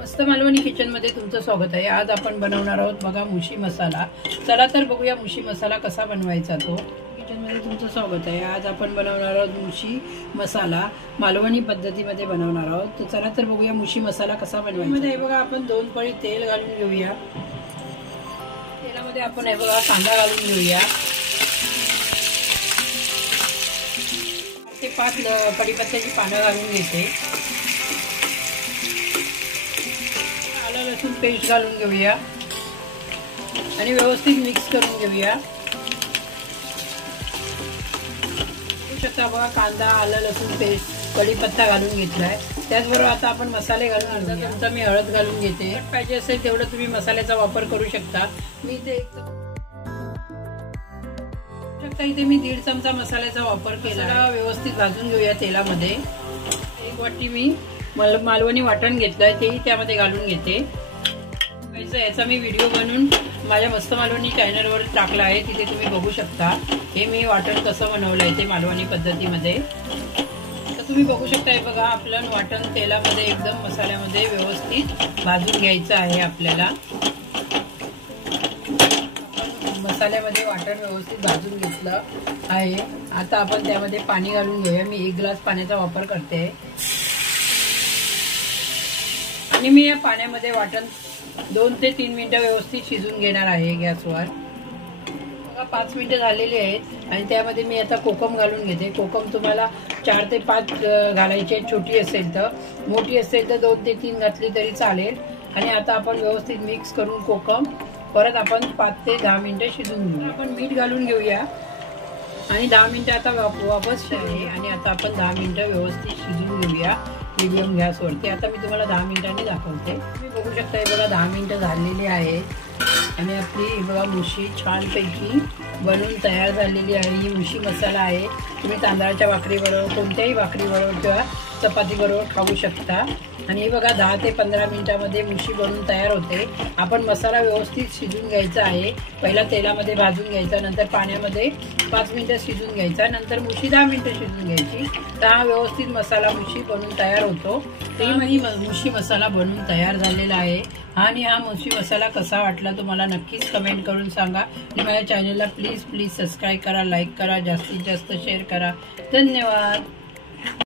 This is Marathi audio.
मस्त मालवणी किचन मध्ये तुमचं स्वागत आहे। आज आपण बनवणार आहोत बघा मुशी मसाला। चला तर बघूया मुशी मसाला कसा बनवायचा तो। किचन मध्ये तुमचं स्वागत आहे। आज आपण बनवणार आहोत मुशी मसाला, मालवणी पद्धतीमध्ये बनवणार आहोत। तर चला तर बघूया मुशी मसाला कसा बनवायचा। हे बघा आपण 2 पळी तेल घालून घेऊया। तेलामध्ये आपण हे बघा कांदा घालून घेऊया। 4 ते 5 कढीपत्त्याची पानं घालून घेते। लसूण पेस्ट घालून घेऊया आणि व्यवस्थित मिक्स करून घेऊया। बघू शकता बघा कांदा, आलं, लसूण पेस्ट, कढीपत्ता घालून घेतलाय। त्याचबरोबर आता आपण मसाले घालून अर्धा चमचा मी हळद घालून घेते। पाहिजे असेल तेवढं तुम्ही मसाल्याचा वापर करू शकता। मी इथे इथे मी 1.5 चमचा मसाल्याचा वापर केला। व्यवस्थित भाजून घेऊया तेलामध्ये। 1 वाटी मी मालवणी वाटण घेतलंय, तेही त्यामध्ये घालून घेते। याचा मी व्हिडिओ बनवून माझ्या मस्त मालवणी चॅनलवर टाकला आहे, तिथे तुम्ही बघू शकता। हे मी वाटण कसं बनवलंय ते मालवणी पद्धतीमध्ये। तर तुम्ही बघू शकता, हे बघा आपलं वाटण तेलामध्ये एकदम मसाल्यामध्ये व्यवस्थित भाजून घ्यायचं आहे आपल्याला। मसाल्यामध्ये वाटण व्यवस्थित भाजून घेतलं आहे। आता आपण त्यामध्ये पाणी घालून घेऊया। मी 1 ग्लास पाण्याचा वापर करते आणि मी या पाण्यामध्ये वाटण 2 ते 3 मिनिटं व्यवस्थित शिजून घेणार आहे गॅसवर। बघा 5 मिनिटं झालेली आहेत आणि त्यामध्ये मी आता कोकम घालून घेते। कोकम तुम्हाला 4 ते 5 घालायचे, छोटी असेल तर, मोठी असेल तर 2 ते 3 घातली तरी चालेल। आणि आता आपण व्यवस्थित मिक्स करून कोकम परत आपण 5 ते 10 मिनिटं शिजून घेऊया। आपण मीठ घालून घेऊया आणि 10 मिनिटं आता वापस आहे आणि आता आपण 10 मिनिटं व्यवस्थित शिजून घेऊया मीडियम गॅसवरती। आता मी तुम्हाला 10 मिनिटांनी दाखवते। तुम्ही बघू शकता, हे बघा 10 मिनिटं झालेली आहेत आणि आपली बघा मुशी छानपैकी बनवून तयार झालेली आहे। ही मुशी मसाला आहे। तुम्ही तांदळाच्या भाकरीबरोबर, कोणत्याही भाकरीबरोबर किंवा चपातीबरोबर खाऊ शकता। आणि हे बघा 10 ते 15 मिनिटांमध्ये मुशी बनवून तयार होते। आपण मसाला व्यवस्थित शिजून घ्यायचा आहे। पहिला तेलामध्ये भाजून घ्यायचा, नंतर पाण्यामध्ये 5 मिनिटं शिजून घ्यायचा, नंतर मुशी 10 मिनिटं शिजून घ्यायची। तर हा व्यवस्थित मसाला मुशी बनवून तयार होतो। ही मुशी मसाला बनवून तयार झालेला आहे। आणि हा मुशी मसाला कसा वाटला तुम्हाला नक्कीच कमेंट करून सांगा। आणि माझ्या चॅनलला प्लीज सबस्क्राईब करा, लाईक करा, जास्तीत जास्त शेअर करा। धन्यवाद।